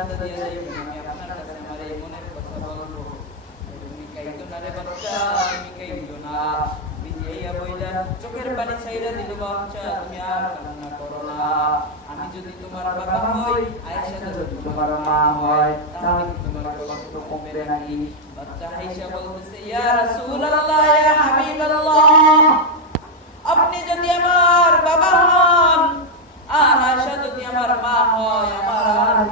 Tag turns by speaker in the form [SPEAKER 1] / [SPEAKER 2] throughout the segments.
[SPEAKER 1] রাস্তা দিয়ে যাইবেন আমি আপনার কাছে আমার এই মনের কথা বলব তুমি কাইতো না রে বাচ্চা তুমি কাইতো না বিজয়া বইলা চোখের পানি ছাইরা দিল বাচ্চা তুমি আর কান্না করো না আমি যদি তোমার বাবা হই আয়েশা যদি তোমার মা হয় তাহলে তোমার কষ্ট কমবে নাকি বাচ্চা আয়েশা বলতেছে ইয়া রাসূলুল্লাহ ইয়া হাবিবাল্লাহ আপনি যদি আমার বাবা হন আর আয়েশা যদি আমার মা হয়, আমার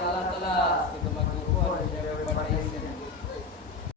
[SPEAKER 1] Allah telah kita mengaku